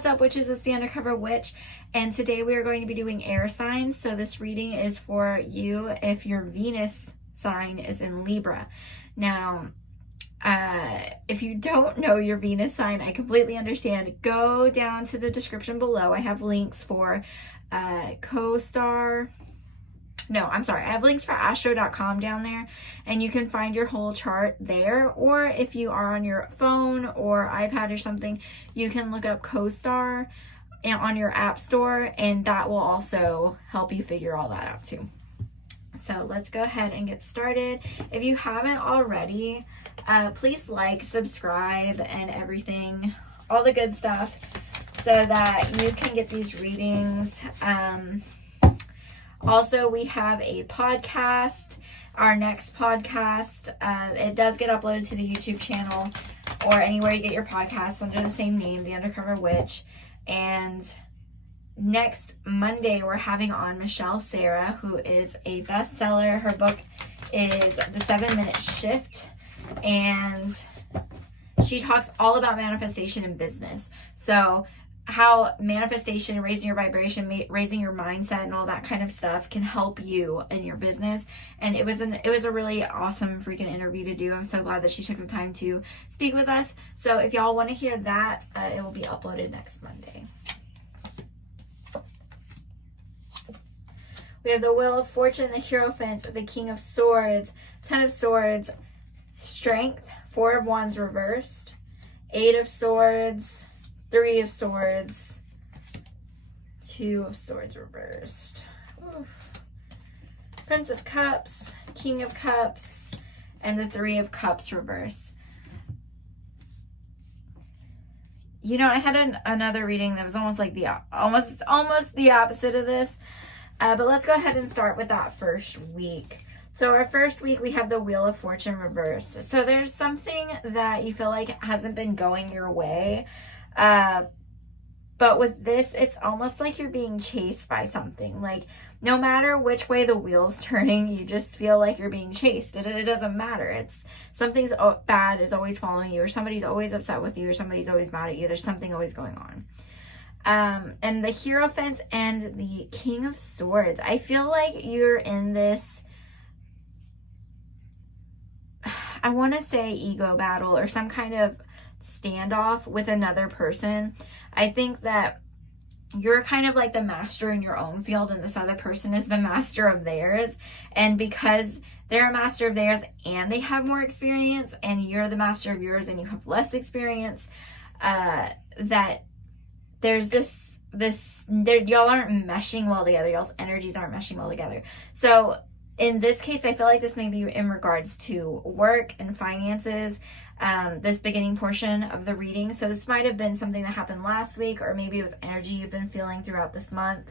What's up, witches? It's the Undercover Witch, and today we are going to be doing air signs. So this reading is for you if your Venus sign is in Libra. Now, if you don't know your Venus sign, I completely understand. Go down to the description below. I have links for I have links for astro.com down there, and you can find your whole chart there. Or if you are on your phone or iPad or something, you can look up CoStar on your app store, and that will also help you figure all that out too. So let's go ahead and get started. If you haven't already, please like, subscribe, and everything, all the good stuff, so that you can get these readings. Also, we have a podcast. Our next podcast, it does get uploaded to the YouTube channel or anywhere you get your podcasts under the same name, The Undercover Witch. And next Monday, we're having on Michelle Sarah, who is a bestseller. Her book is The 7-Minute Shift, and she talks all about manifestation in business. So how manifestation, raising your vibration, raising your mindset, and all that kind of stuff can help you in your business. And it was a really awesome freaking interview to do. I'm so glad that she took the time to speak with us. So if y'all want to hear that, it will be uploaded next Monday. We have the Wheel of Fortune, the Hierophant, the King of Swords, 10 of Swords, Strength, 4 of Wands reversed, 8 of Swords, 3 of Swords, 2 of Swords reversed. Oof. Prince of Cups, King of Cups, and the 3 of Cups reversed. You know, I had another reading that was almost like almost the opposite of this. But let's go ahead and start with that first week. So our first week, we have the Wheel of Fortune reversed. So there's something that you feel like hasn't been going your way. But with this, it's almost like you're being chased by something. Like, no matter which way the wheel's turning, you just feel like you're being chased. It doesn't matter. It's something's bad is always following you, or somebody's always upset with you, or somebody's always mad at you. There's something always going on. And the Hierophant and the King of Swords. I feel like you're in this, I want to say ego battle or some kind of standoff with another person. I think that you're kind of like the master in your own field, and this other person is the master of theirs. And because they're a master of theirs and they have more experience, and you're the master of yours and you have less experience, that there's just y'all aren't meshing well together. Y'all's energies aren't meshing well together. So in this case, I feel like this may be in regards to work and finances, this beginning portion of the reading. So this might have been something that happened last week, or maybe it was energy you've been feeling throughout this month.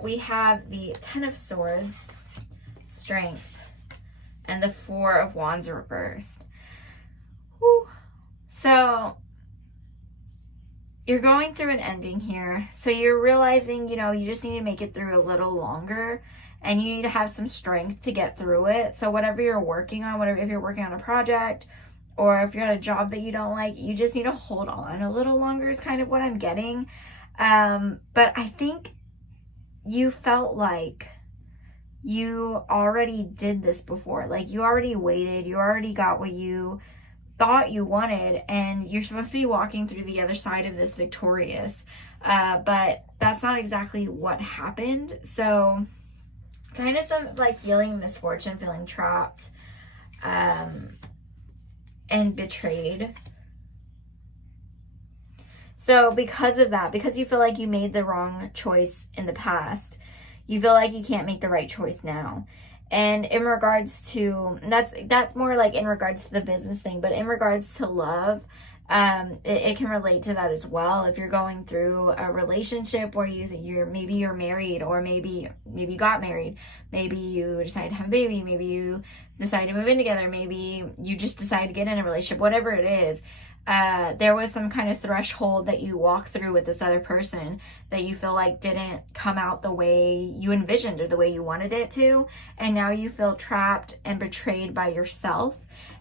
We have the 10 of Swords, Strength, and the 4 of Wands reversed. Whew. So you're going through an ending here. So you're realizing, you know, you just need to make it through a little longer, and you need to have some strength to get through it. So whatever you're working on, if you're working on a project, or if you're at a job that you don't like, you just need to hold on a little longer is kind of what I'm getting. But I think you felt like you already did this before. Like, you already waited. You already got what you thought you wanted, and you're supposed to be walking through the other side of this victorious. But that's not exactly what happened. So kind of some like feeling misfortune, feeling trapped, and betrayed. So because of that, because you feel like you made the wrong choice in the past, you feel like you can't make the right choice now. And in regards to, that's more like in regards to the business thing, but in regards to love, it can relate to that as well. If you're going through a relationship where maybe you're married, or maybe you got married, maybe you decided to have a baby, maybe you decided to move in together, maybe you just decided to get in a relationship, whatever it is, there was some kind of threshold that you walked through with this other person that you feel like didn't come out the way you envisioned or the way you wanted it to, and now you feel trapped and betrayed by yourself.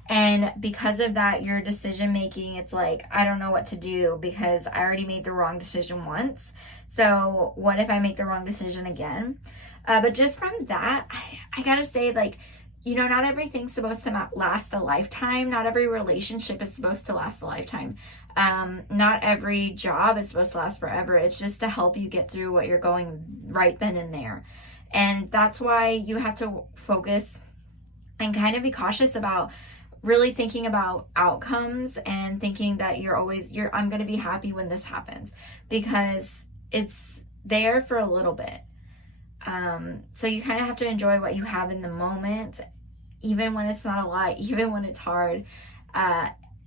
And because of that, your decision making, it's like, I don't know what to do because I already made the wrong decision once. So what if I make the wrong decision again? But just from that, I gotta say, like, you know, not everything's supposed to last a lifetime. Not every relationship is supposed to last a lifetime. Not every job is supposed to last forever. It's just to help you get through what you're going right then and there. And that's why you have to focus and kind of be cautious about really thinking about outcomes and thinking that I'm going to be happy when this happens, because it's there for a little bit. So you kind of have to enjoy what you have in the moment, even when it's not a lot, even when it's hard.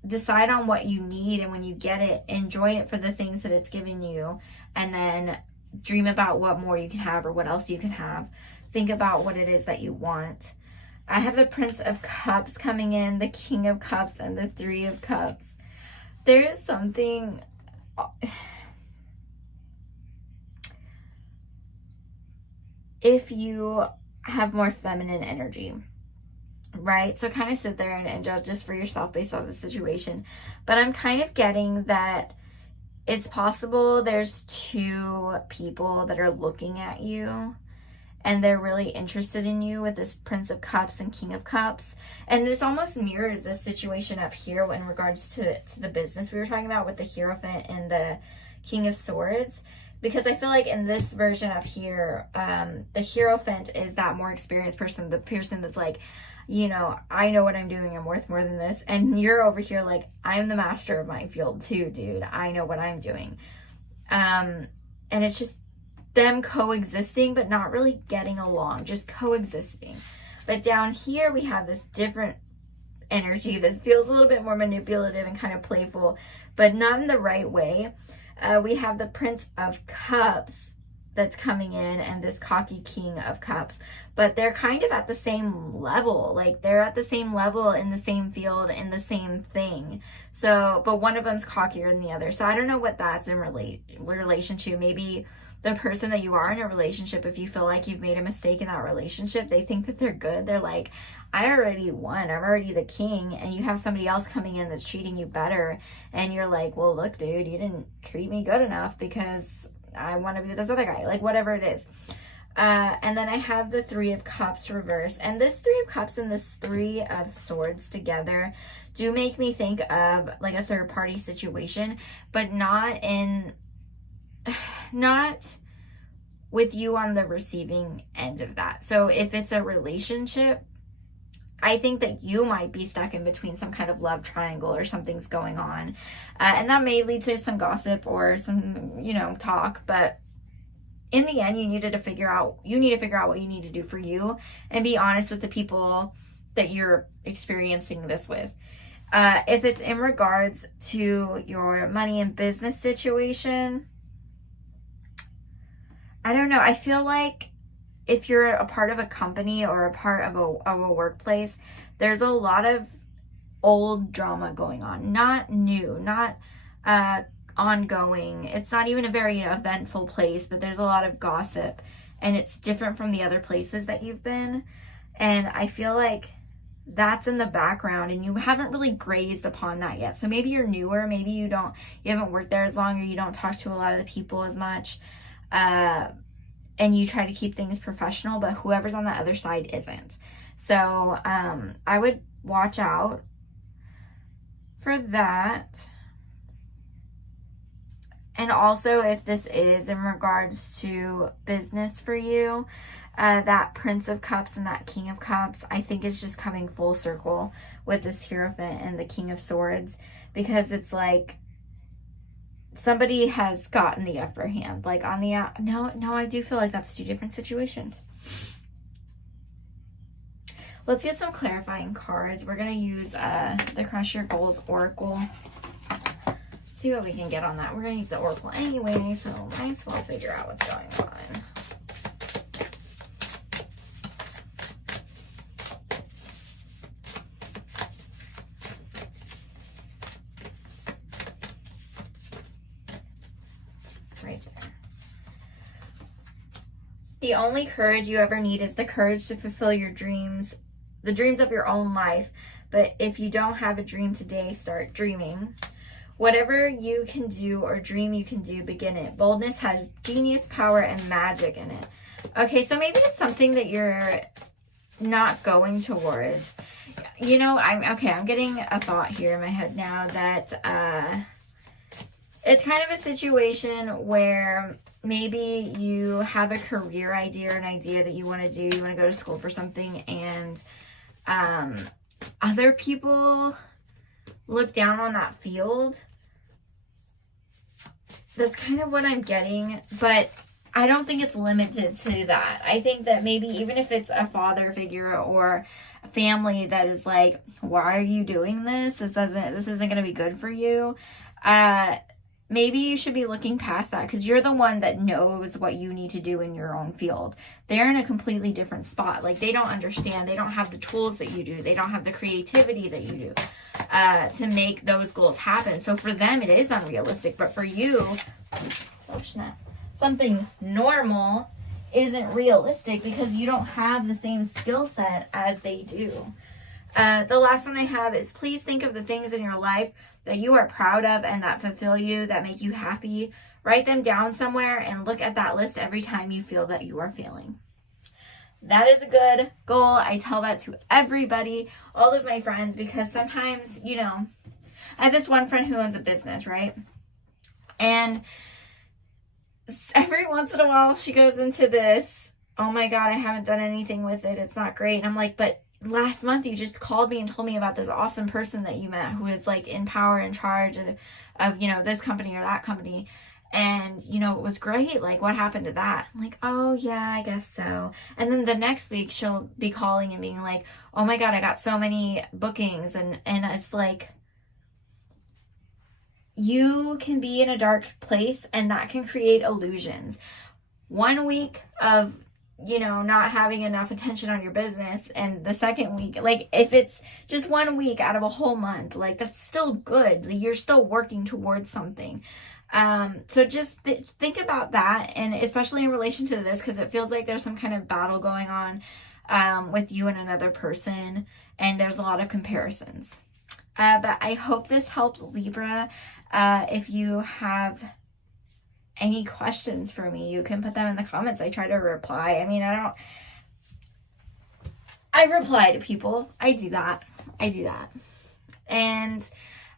Decide on what you need, and when you get it, enjoy it for the things that it's giving you, and then dream about what more you can have or what else you can have. Think about what it is that you want. I have the Prince of Cups coming in, the King of Cups, and the Three of Cups. There is something... if you have more feminine energy, right? So kind of sit there and judge just for yourself based on the situation. But I'm kind of getting that it's possible there's two people that are looking at you and they're really interested in you with this Prince of Cups and King of Cups. And this almost mirrors this situation up here in regards to the business we were talking about with the Hierophant and the King of Swords. Because I feel like in this version up here, the Hierophant is that more experienced person, the person that's like, you know, I know what I'm doing, I'm worth more than this. And you're over here like, I'm the master of my field too, dude. I know what I'm doing. And it's just them coexisting, but not really getting along, just coexisting. But down here, we have this different energy that feels a little bit more manipulative and kind of playful, but not in the right way. We have the Prince of Cups that's coming in and this cocky King of Cups, but they're kind of at the same level. Like they're at the same level in the same field in the same thing. So, but one of them's cockier than the other. So I don't know what that's in relation to. Maybe the person that you are in a relationship, if you feel like you've made a mistake in that relationship, they think that they're good. They're like, I already won. I'm already the king. And you have somebody else coming in that's treating you better. And you're like, well, look, dude, you didn't treat me good enough because I want to be with this other guy. Like, whatever it is. And then I have the Three of Cups reversed. And this Three of Cups and this Three of Swords together do make me think of like a third party situation, but not with you on the receiving end of that. So if it's a relationship, I think that you might be stuck in between some kind of love triangle or something's going on. And that may lead to some gossip or some, you know, talk. But in the end, you need to figure out what you need to do for you and be honest with the people that you're experiencing this with. If it's in regards to your money and business situation, I don't know. I feel like if you're a part of a company or a part of a workplace, there's a lot of old drama going on. Not new, not ongoing. It's not even a very eventful place, but there's a lot of gossip. And it's different from the other places that you've been. And I feel like that's in the background and you haven't really grazed upon that yet. So maybe you're newer. Maybe you haven't worked there as long, or you don't talk to a lot of the people as much. And you try to keep things professional, but whoever's on the other side isn't. So I would watch out for that. And also, if this is in regards to business for you, that Prince of Cups and that King of Cups, I think is just coming full circle with this Hierophant and the King of Swords, because it's like somebody has gotten the upper hand. Like on the no, I do feel like that's two different situations. Let's get some clarifying cards. We're gonna use the Crush Your Goals Oracle. See what we can get on that. We're gonna use the Oracle anyway, so might as well figure out what's going on. Right there. The only courage you ever need is the courage to fulfill your dreams the dreams of your own life. But if you don't have a dream today, start dreaming. Whatever you can do or dream you can do, begin it. Boldness has genius, power, and magic in it. Okay, so maybe it's something that you're not going towards. You know, I'm getting a thought here in my head now that it's kind of a situation where maybe you have a career idea or an idea that you want to do. You want to go to school for something, and other people look down on that field. That's kind of what I'm getting, but I don't think it's limited to that. I think that maybe even if it's a father figure or a family that is like, why are you doing this? This isn't going to be good for you. Maybe you should be looking past that, because you're the one that knows what you need to do in your own field. They're in a completely different spot. Like, they don't understand. They don't have the tools that you do. They don't have the creativity that you do to make those goals happen. So for them, it is unrealistic. But for you, oh snap, something normal isn't realistic because you don't have the same skill set as they do. The last one I have is, please think of the things in your life that you are proud of and that fulfill you, that make you happy. Write them down somewhere and look at that list every time you feel that you are failing. That is a good goal. I tell that to everybody, all of my friends, because sometimes, you know, I have this one friend who owns a business, right? And every once in a while she goes into this, oh my God, I haven't done anything with it. It's not great. And I'm like, but last month you just called me and told me about this awesome person that you met who is like in power, in charge of you know, this company or that company. And, you know, it was great. Like, what happened to that? I'm like, oh yeah, I guess so. And then the next week she'll be calling and being like, oh my God, I got so many bookings. And it's like, you can be in a dark place and that can create illusions. 1 week of, you know, not having enough attention on your business, and the second week, like, if it's just 1 week out of a whole month, like, that's still good. You're still working towards something. So just think about that, and especially in relation to this, because it feels like there's some kind of battle going on with you and another person, and there's a lot of comparisons. But I hope this helps, Libra. If you have any questions for me, you can put them in the comments. I try to reply. I mean, I reply to people. I do that. And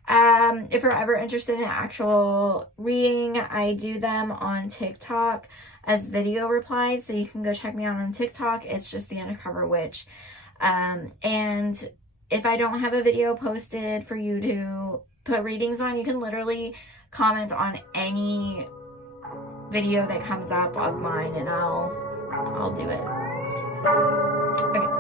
if you're ever interested in actual reading, I do them on TikTok as video replies. So you can go check me out on TikTok. It's just The Undercover Witch. And if I don't have a video posted for you to put readings on, you can literally comment on any video that comes up of mine and I'll do it. Okay.